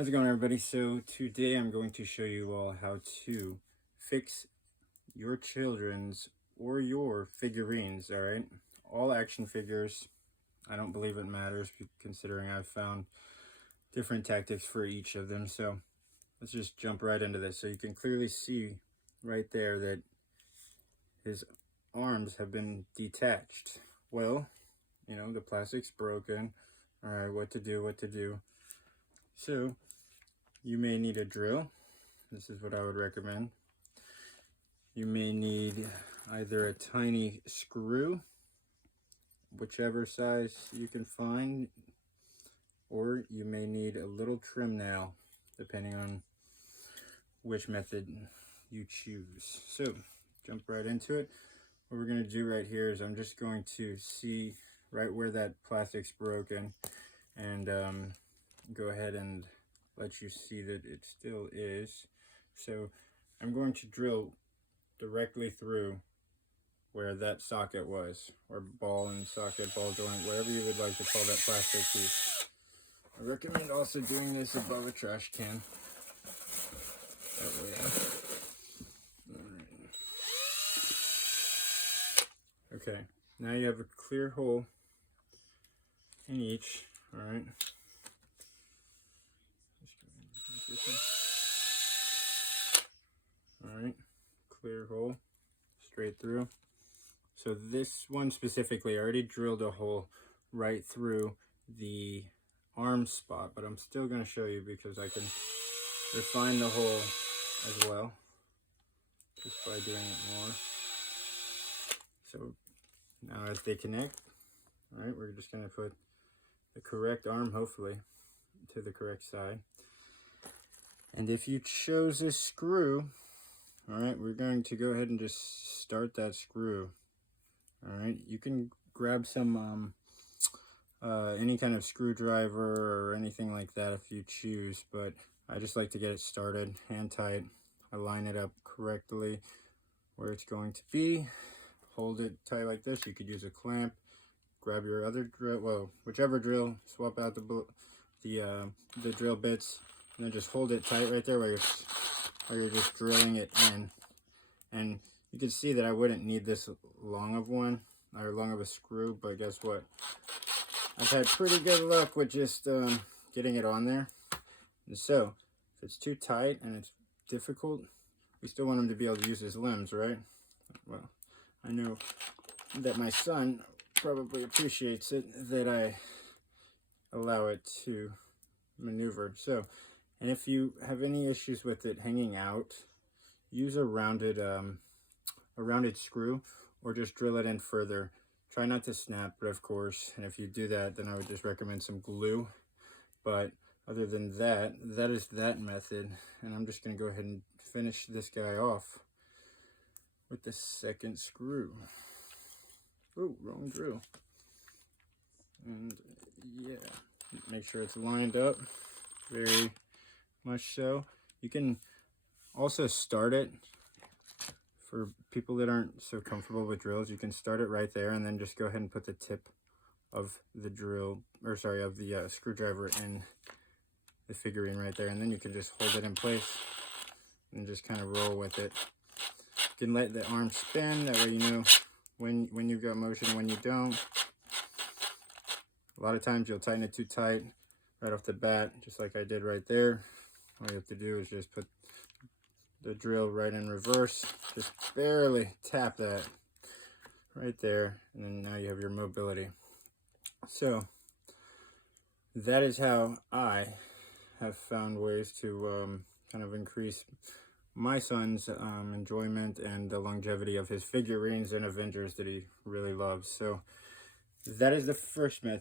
How's it going, everybody? So today I'm going to show you all how to fix your children's or your figurines. All right, all action figures. I don't believe it matters, considering I've found different tactics for each of them. So let's just jump right into this. So you can clearly see right there that his arms have been detached. Well, you know, the plastic's broken. All right, what to do. So you may need a drill. This is what I would recommend. You may need either a tiny screw, whichever size you can find, or you may need a little trim nail, depending on which method you choose. So, jump right into it. What we're going to do right here is I'm just going to see right where that plastic's broken and go ahead and let you see that it still is. So I'm going to drill directly through where that socket was, or ball and socket, ball joint, whatever you would like to call that plastic piece. I recommend also doing this above a trash can. That way. Okay, now you have a clear hole in each. All right. All right, clear hole straight through. So this one specifically, I already drilled a hole right through the arm spot, but I'm still going to show you because I can refine the hole as well just by doing it more. So now as they connect, all right, we're just going to put the correct arm, hopefully, to the correct side. And if you chose a screw, all right, we're going to go ahead and just start that screw. All right, you can grab some any kind of screwdriver or anything like that if you choose, but I just like to get it started hand tight. I line it up correctly where it's going to be, hold it tight like this. You could use a clamp, grab your other drill, well, whichever drill, swap out the drill bits, and then just hold it tight right there where you're just drilling it in. And you can see that I wouldn't need this long of one, or long of a screw, but guess what? I've had pretty good luck with just getting it on there. And so, if it's too tight and it's difficult, we still want him to be able to use his limbs, right? Well, I know that my son probably appreciates it that I allow it to maneuver. So, and if you have any issues with it hanging out, use a rounded screw, or just drill it in further. Try not to snap, but of course, and if you do that, then I would just recommend some glue. But other than that, that is that method. And I'm just going to go ahead and finish this guy off with the second screw. Oh, wrong drill. And yeah, make sure it's lined up very much so. You can also start it. For people that aren't so comfortable with drills, you can start it right there and then just go ahead and put the tip of the drill, or sorry, of the screwdriver in the figurine right there, and then you can just hold it in place and just kind of roll with it. You can let the arm spin, that way you know when you've got motion, when you don't. A lot of times you'll tighten it too tight right off the bat, just like I did right there. All you have to do is just put the drill right in reverse, just barely tap that right there, and then now you have your mobility. So that is how I have found ways to kind of increase my son's enjoyment and the longevity of his figurines and Avengers that he really loves. So that is the first method.